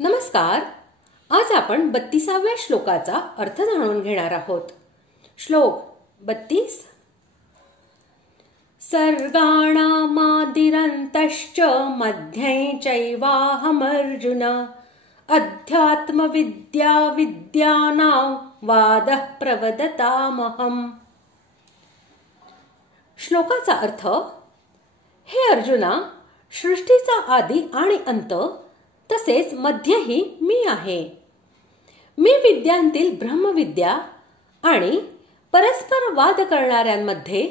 नमस्कार. आज आपण 32व्या श्लोकाचा अर्थ जाणून घेणार आहोत. श्लोक 32. सर्गाणामादिरन्तश्च मध्यं चैवाहमर्जुन अध्यात्मविद्या विद्यानां वादः प्रवदतामहम्. श्लोकाचा अर्थ: हे अर्जुना, सृष्टीचा आदी आणि अंत तसेच मध्यही मी आहे. मी विद्यांतील ब्रह्मविद्या आणि परस्पर वाद करणाऱ्यांमध्ये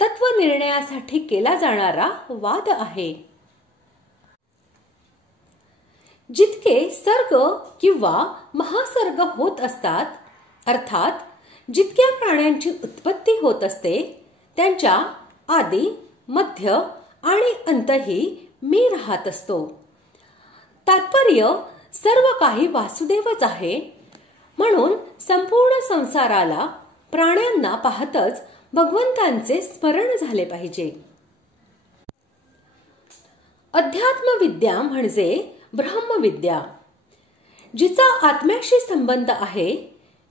तत्वनिर्णयासाठी केला जाणारा वाद आहे. जितके सर्ग किंवा महासर्ग होत असतात, अर्थात जितक्या प्राण्यांची उत्पत्ती होत असते, त्यांच्या आदी, मध्य आणि अंतही मी राहत असतो. तात्पर्य: सर्व काही वासुदेवच आहे. म्हणून संपूर्ण संसाराला, प्राण्यांना पाहतच भगवंतांचे स्मरण झाले पाहिजे. अध्यात्मविद्या म्हणजे ब्रह्मविद्या, जिचा आत्म्याशी संबंध आहे,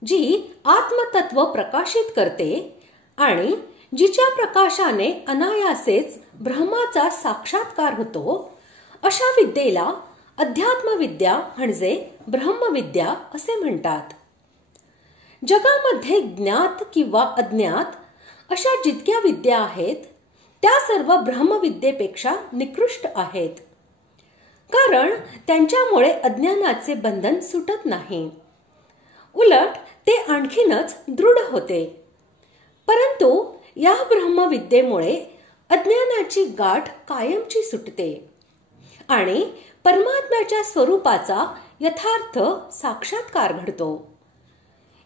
जी आत्मतत्व प्रकाशित करते आणि जिच्या प्रकाशाने अनायासेच ब्रह्माचा साक्षात्कार होतो, अशा विद्येला अध्यात्मविद्या म्हणजे ब्रह्मविद्या असे म्हणतात. जगामध्ये ज्ञात किंवा अज्ञात अशा जितक्या विद्या आहेत, त्या सर्व ब्रह्मविद्येपेक्षा निकृष्ट आहेत. कारण त्यांच्यामुळे अज्ञानाचे बंधन सुटत नाही, उलट ते आणखीनच दृढ होते. परंतु या ब्रह्मविद्येमुळे अज्ञानाची गाठ कायमची सुटते आणि परमात्म्याच्या स्वरूपाचा यथार्थ साक्षात्कार घडतो.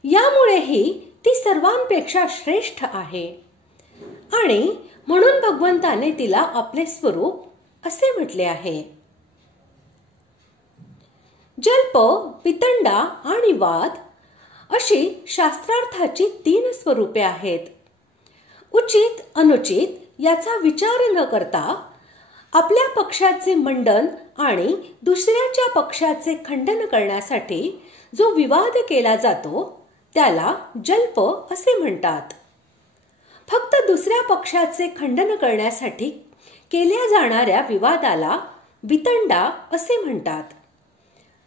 यामुळेही ती सर्वांपेक्षा श्रेष्ठ आहे आणि म्हणून भगवंताने तिला आपले स्वरूप असे म्हटले आहे. जल्प, वितंडा आणि वाद अशी शास्त्रार्थाची 3 स्वरूपे आहेत. उचित अनुचित याचा विचार न करता आपल्या पक्षाचे मंडन आणि दुसऱ्याच्या पक्षाचे खंडन करण्यासाठी जो विवाद केला जातो, त्याला जल्प असे म्हणतात. फक्त दुसऱ्या पक्षाचे खंडन करण्यासाठी केल्या जाणाऱ्या विवादाला वितंडा असे म्हणतात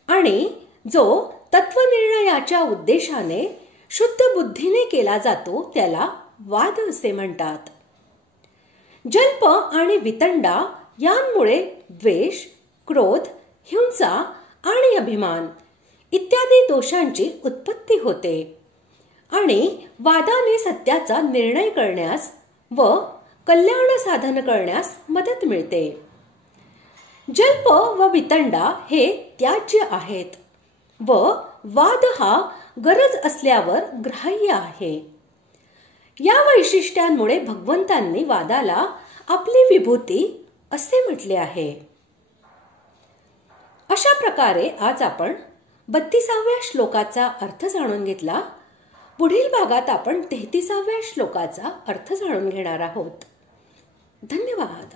आणि जो तत्वनिर्णयाच्या उद्देशाने शुद्ध बुद्धीने केला जातो, त्याला वाद असे म्हणतात. जल्प आणि वितंडा यांमुळे द्वेष, क्रोध, हिंसा आणि अभिमान इत्यादी दोषांची उत्पत्ती होते आणि वादाने सत्याचा निर्णय करण्यास व कल्याण साधन करण्यास मदत मिळते. जल्प व वितंडा हे त्याज्य आहेत व वाद हा गरज असल्यावर ग्राह्य आहे. या वैशिष्ट्यांमुळे भगवंतांनी वादाला आपली विभूती असे म्हटले आहे. अशा प्रकारे आज आपण 32व्या श्लोकाचा अर्थ जाणून घेतला. पुढील भागात आपण 33व्या श्लोकाचा अर्थ जाणून घेणार आहोत. धन्यवाद.